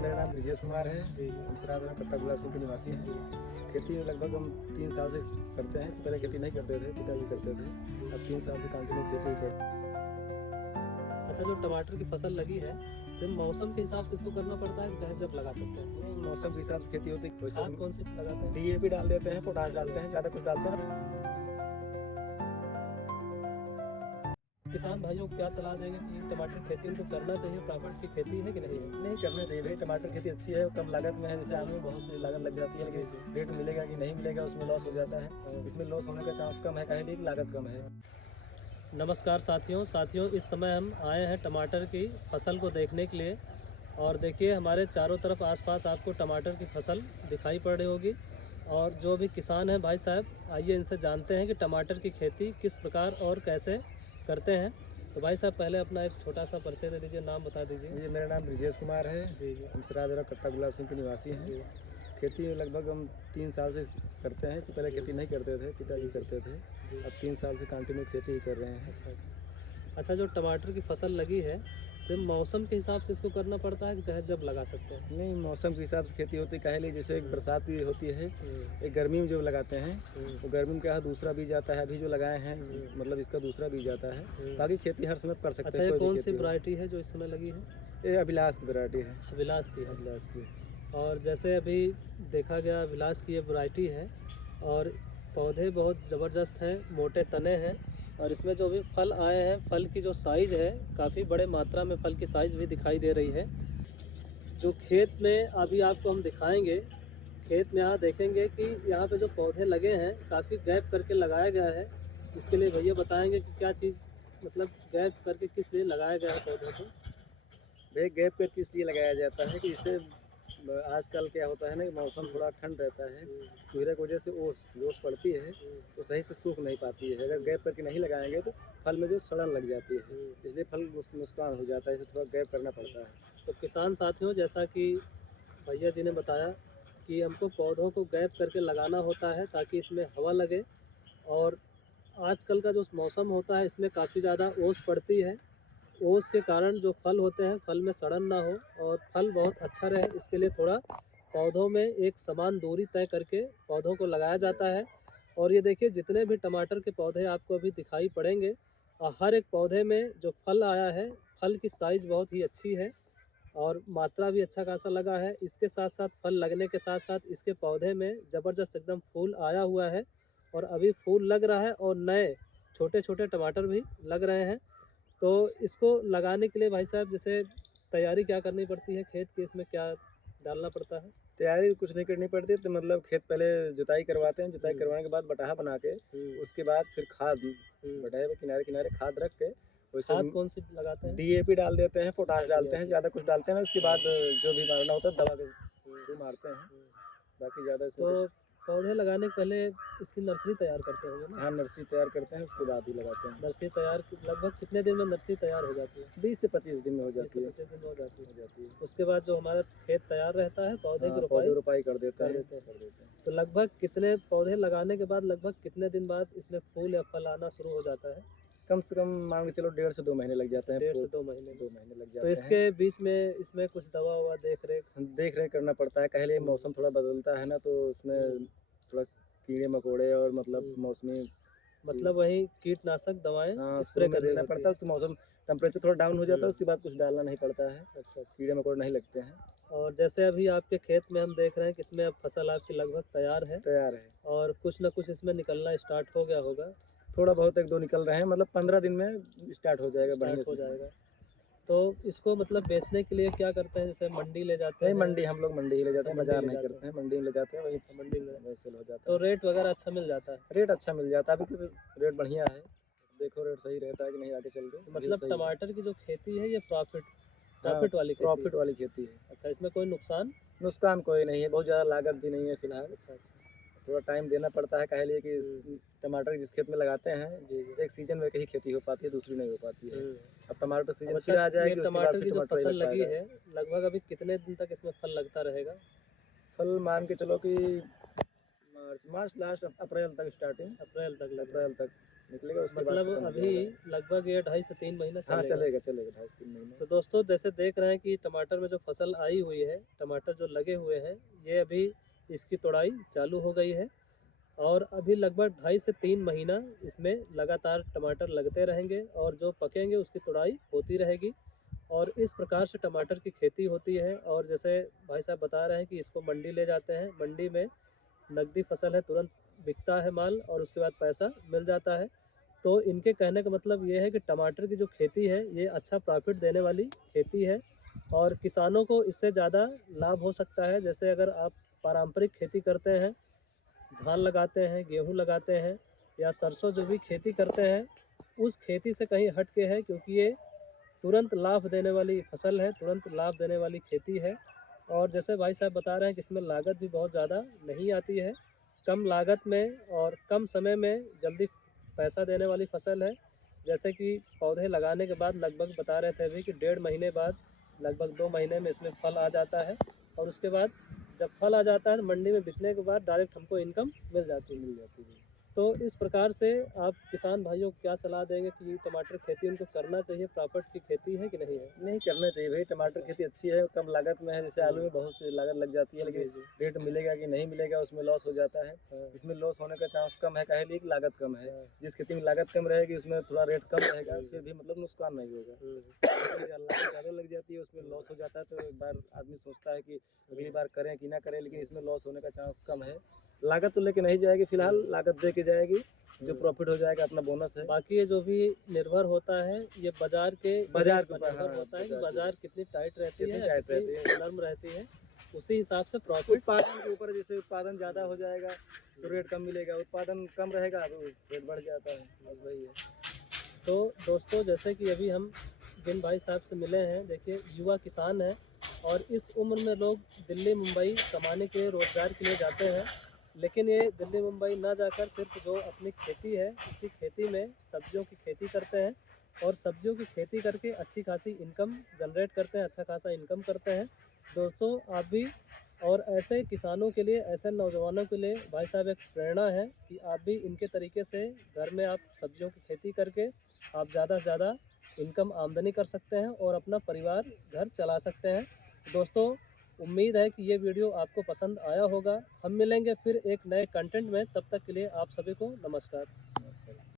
मेरा नाम ब्रिजेश कुमार है जी हम सरायपुरा कट्टा गुलाब सिंह के निवासी हैं। खेती लगभग हम 3 साल से करते हैं। इससे पहले खेती नहीं करते थे, पिताजी करते थे। अब 3 साल से कंटिन्यू खेती करते हैं। अच्छा, जो टमाटर की फसल लगी है तो मौसम के हिसाब से इसको करना पड़ता है, चाहे जब लगा सकते हैं? मौसम के हिसाब से खेती होती है। खाद कौन सी लगाते हैं? DAP डाल देते हैं, पोटाश डालते हैं, ज़्यादा कुछ डालते हैं। किसान भाइयों को क्या सलाह देंगे कि टमाटर खेती उनको करना चाहिए? प्राकृतिक खेती है कि नहीं है? नहीं करना चाहिए भाई, टमाटर खेती अच्छी है, कम लागत में है। जैसे आलू में बहुत सी लागत लग जाती है, लेकिन रेट मिलेगा कि नहीं मिलेगा उसमें लॉस हो जाता है। इसमें लॉस होने का चांस कम है, काहे लिए कि लागत कम है। नमस्कार साथियों, इस समय हम आए हैं टमाटर की फसल को देखने के लिए। और देखिए हमारे चारों तरफ आसपास आपको टमाटर की फसल दिखाई पड़ रही होगी। और जो भी किसान हैं भाई साहब, आइए इनसे जानते हैं कि टमाटर की खेती किस प्रकार और कैसे करते हैं। तो भाई साहब पहले अपना एक छोटा सा परिचय दे दीजिए, नाम बता दीजिए। जी, मेरा नाम ब्रिजेश कुमार है। जी जी हम सरायपुरा कट्टा गुलाब सिंह के निवासी हैं। जी खेती लगभग हम 3 साल से करते हैं। इससे पहले खेती नहीं करते थे, पिताजी करते थे। जी। अब 3 साल से कंटिन्यू खेती ही कर रहे हैं। अच्छा, जो टमाटर की फसल लगी है तो मौसम के हिसाब से इसको करना पड़ता है कि चाहे जब लगा सकते हैं? नहीं, मौसम के हिसाब से खेती होती है। काहे लिए, जैसे एक बरसात भी होती है, एक गर्मी में जो लगाते हैं तो गर्मी में क्या है, दूसरा बीज आता है। अभी जो लगाए हैं मतलब इसका दूसरा बीज आता है। बाकी खेती हर समय कर सकते अच्छा, हैं। ये कौन सी वैरायटी है जो इस समय लगी है? ये अभिलाष की वैरायटी है। अभिलाष की है। अभिलाष की। और जैसे अभी देखा गया अभिलाष की ये वैरायटी है और पौधे बहुत ज़बरदस्त हैं, मोटे तने हैं। और इसमें जो भी फल आए हैं, फल की जो साइज़ है काफ़ी बड़े मात्रा में फल की साइज़ भी दिखाई दे रही है। जो खेत में अभी आपको हम दिखाएंगे, खेत में यहाँ देखेंगे कि यहाँ पे जो पौधे लगे हैं काफ़ी गैप करके लगाया गया है। इसके लिए भैया बताएंगे कि क्या चीज़ मतलब गैप करके किस लिए लगाया गया है पौधे को। भाई गैप करके इसलिए लगाया जाता है कि इससे आजकल क्या होता है ना कि मौसम थोड़ा ठंड रहता है, कोहरे की वजह से ओस पड़ती है तो सही से सूख नहीं पाती है। अगर गैप करके नहीं लगाएंगे तो फल में जो सड़न लग जाती है, इसलिए फल नुकसान हो जाता है। इसे थोड़ा गैप करना पड़ता है। तो किसान साथियों, जैसा कि भैया जी ने बताया कि हमको पौधों को गैप करके लगाना होता है ताकि इसमें हवा लगे। और आजकल का जो मौसम होता है इसमें काफ़ी ज़्यादा ओस पड़ती है। ओस के कारण जो फल होते हैं, फल में सड़न ना हो और फल बहुत अच्छा रहे, इसके लिए थोड़ा पौधों में एक समान दूरी तय करके पौधों को लगाया जाता है। और ये देखिए जितने भी टमाटर के पौधे आपको अभी दिखाई पड़ेंगे, हर एक पौधे में जो फल आया है, फल की साइज़ बहुत ही अच्छी है और मात्रा भी अच्छा खासा लगा है। इसके साथ साथ फल लगने के साथ साथ इसके पौधे में ज़बरदस्त एकदम फूल आया हुआ है और अभी फूल लग रहा है और नए छोटे छोटे टमाटर भी लग रहे हैं। तो इसको लगाने के लिए भाई साहब जैसे तैयारी क्या करनी पड़ती है खेत की, इसमें क्या डालना पड़ता है? तैयारी कुछ नहीं करनी पड़ती, तो मतलब खेत पहले जुताई करवाते हैं। जुताई करवाने के बाद बटाहा बना के उसके बाद फिर खाद बटाहे पे किनारे किनारे खाद रख के खाद कौन सी लगाते हैं? DAP डाल देते हैं, पोटाश डालते हैं, ज़्यादा कुछ डालते हैं ना। उसके बाद जो भी मारना होता है दवा के मारते हैं। बाकी ज़्यादा तो पौधे लगाने के पहले इसकी नर्सरी तैयार करते होंगे ना? हाँ, नर्सरी तैयार करते हैं, उसके बाद ही लगाते हैं। नर्सरी तैयार लगभग कितने दिन में नर्सरी तैयार हो जाती है? 20 से 25 दिन में हो जाती है। 25 दिन में हो जाती है। उसके बाद जो हमारा खेत तैयार रहता है, पौधे की रोपाई कर देते हैं। तो लगभग कितने पौधे लगाने के बाद लगभग कितने दिन बाद इसमें फूल या फल आना शुरू हो जाता है? कम से कम मान के चलो 1.5 से 2 महीने लग जाते हैं। 1.5 से 2 महीने लग जाते हैं। तो इसके बीच में इसमें कुछ दवा ववा देख रेख करना पड़ता है। पहले मौसम थोड़ा बदलता है ना, तो उसमें थोड़ा कीड़े मकोड़े और मतलब मौसमी मतलब वही कीटनाशक दवाएं स्प्रे कर देना पड़ता है। उसके मौसम टेम्परेचर थोड़ा डाउन हो जाता है, उसके बाद कुछ डालना नहीं पड़ता है। अच्छा, कीड़े मकोड़े नहीं लगते हैं। और जैसे अभी आपके खेत में हम देख रहे हैं कि इसमें अब फसल आपकी लगभग तैयार है और कुछ ना कुछ इसमें निकलना स्टार्ट हो गया होगा। थोड़ा बहुत 1-2 निकल रहे हैं, मतलब 15 दिन में स्टार्ट हो जाएगा, बढ़िया हो जाएगा। तो इसको मतलब बेचने के लिए क्या करते हैं? जैसे मंडी ले जाते हैं? मंडी हम लोग मंडी ही ले जाते हैं, बाजार नहीं करते हैं। मंडी में ले जाते हैं, वही मंडी में वही सेल हो जाता है। तो रेट वगैरह अच्छा मिल जाता है? रेट अच्छा मिल जाता है, अभी तो रेट बढ़िया है। देखो रेट सही रहता है कि नहीं आगे चल के। मतलब टमाटर की जो खेती है ये प्रॉफिट वाली खेती है। अच्छा, इसमें कोई नुकसान कोई नहीं है, बहुत ज़्यादा लागत भी नहीं है फिलहाल। अच्छा, थोड़ा टाइम देना पड़ता है, काहे लिए कि टमाटर जिस खेत में लगाते हैं एक सीजन में ही खेती हो पाती है, दूसरी नहीं हो पाती है। अब टमाटर सीजन फिर आ जाएगी। टमाटर की जो फसल लगी है लगभग अभी कितने दिन तक इसमें फल लगता रहेगा? फल मान के चलो कि मार्च लास्ट अप्रैल तक स्टार्टिंग। अप्रैल तक निकलेगा उसके बाद मतलब खत्म हो अभी जाएगा। लगभग ये 2.5 से 3 महीना हाँ चलेगा। चलेगा चलेगा 2.5-3 महीने। तो दोस्तों जैसे देख रहे हैं कि टमाटर में जो फसल आई हुई है, टमाटर जो लगे हुए हैं, ये अभी इसकी तोड़ाई चालू हो गई है और अभी लगभग 2.5 से 3 महीना इसमें लगातार टमाटर लगते रहेंगे और जो पकेंगे उसकी तोड़ाई होती रहेगी। और इस प्रकार से टमाटर की खेती होती है। और जैसे भाई साहब बता रहे हैं कि इसको मंडी ले जाते हैं, मंडी में नकदी फसल है, तुरंत बिकता है माल और उसके बाद पैसा मिल जाता है। तो इनके कहने का मतलब ये है कि टमाटर की जो खेती है ये अच्छा प्रॉफिट देने वाली खेती है और किसानों को इससे ज़्यादा लाभ हो सकता है। जैसे अगर आप पारंपरिक खेती करते हैं, धान लगाते हैं, गेहूँ लगाते हैं या सरसों जो भी खेती करते हैं, उस खेती से कहीं हट के है, क्योंकि ये तुरंत लाभ देने वाली फसल है, तुरंत लाभ देने वाली खेती है। और जैसे भाई साहब बता रहे हैं कि इसमें लागत भी बहुत ज़्यादा नहीं आती है, कम लागत में और कम समय में जल्दी पैसा देने वाली फसल है। जैसे कि पौधे लगाने के बाद लगभग बता रहे थे अभी कि 1.5 महीने बाद, लगभग 2 महीने में इसमें फल आ जाता है और उसके बाद जब फल आ जाता है तो मंडी में बिकने के बाद डायरेक्ट हमको इनकम मिल जाती है। तो इस प्रकार से आप किसान भाइयों को क्या सलाह देंगे कि टमाटर खेती उनको करना चाहिए, प्रॉफिट की खेती है कि नहीं है? नहीं करना चाहिए भाई, टमाटर खेती अच्छी है, कम लागत में है। जैसे आलू में बहुत सी लागत लग जाती है, जी लेकिन जी। रेट मिलेगा कि नहीं मिलेगा उसमें लॉस हो जाता है। हाँ इसमें लॉस होने का चांस कम है, काहे लिए कि लागत कम है। हाँ। जिस खेती में लागत कम रहेगी उसमें थोड़ा रेट कम रहेगा, फिर भी मतलब नुकसान नहीं होगा। लागत ज़्यादा लग जाती है, उसमें लॉस हो जाता है, तो एक बार आदमी सोचता है कि अगली बार करें कि ना करें, लेकिन इसमें लॉस होने का चांस कम है। लागत तो लेके नहीं जाएगी, फिलहाल लागत दे के जाएगी, जो प्रॉफिट हो जाएगा अपना बोनस है। बाकी ये जो भी निर्भर होता है ये बाजार के बाजार के पर ऊपर, निर्भर हाँ, होता है कि बाजार के बाजार कितनी टाइट रहती कितनी है, टाइट रहती कितनी है। नर्म रहती है, उसी हिसाब से प्रॉफिट। उत्पादन के ऊपर, जैसे उत्पादन ज़्यादा हो जाएगा तो रेट कम मिलेगा, उत्पादन कम रहेगा तो रेट बढ़ जाता है, बस वही है। तो दोस्तों जैसे कि अभी हम जिन भाई साहब से मिले हैं, देखिए युवा किसान हैं और इस उम्र में लोग दिल्ली मुंबई कमाने के लिए, रोज़गार के लिए जाते हैं, लेकिन ये दिल्ली मुंबई ना जाकर सिर्फ जो अपनी खेती है उसी खेती में सब्जियों की खेती करते हैं और सब्जियों की खेती करके अच्छी खासी इनकम जनरेट करते हैं, अच्छा खासा इनकम करते हैं। दोस्तों आप भी और ऐसे किसानों के लिए, ऐसे नौजवानों के लिए भाई साहब एक प्रेरणा है कि आप भी इनके तरीके से घर में आप सब्जियों की खेती करके आप ज़्यादा से ज़्यादा इनकम आमदनी कर सकते हैं और अपना परिवार घर चला सकते हैं। दोस्तों उम्मीद है कि ये वीडियो आपको पसंद आया होगा। हम मिलेंगे फिर एक नए कंटेंट में, तब तक के लिए आप सभी को नमस्कार।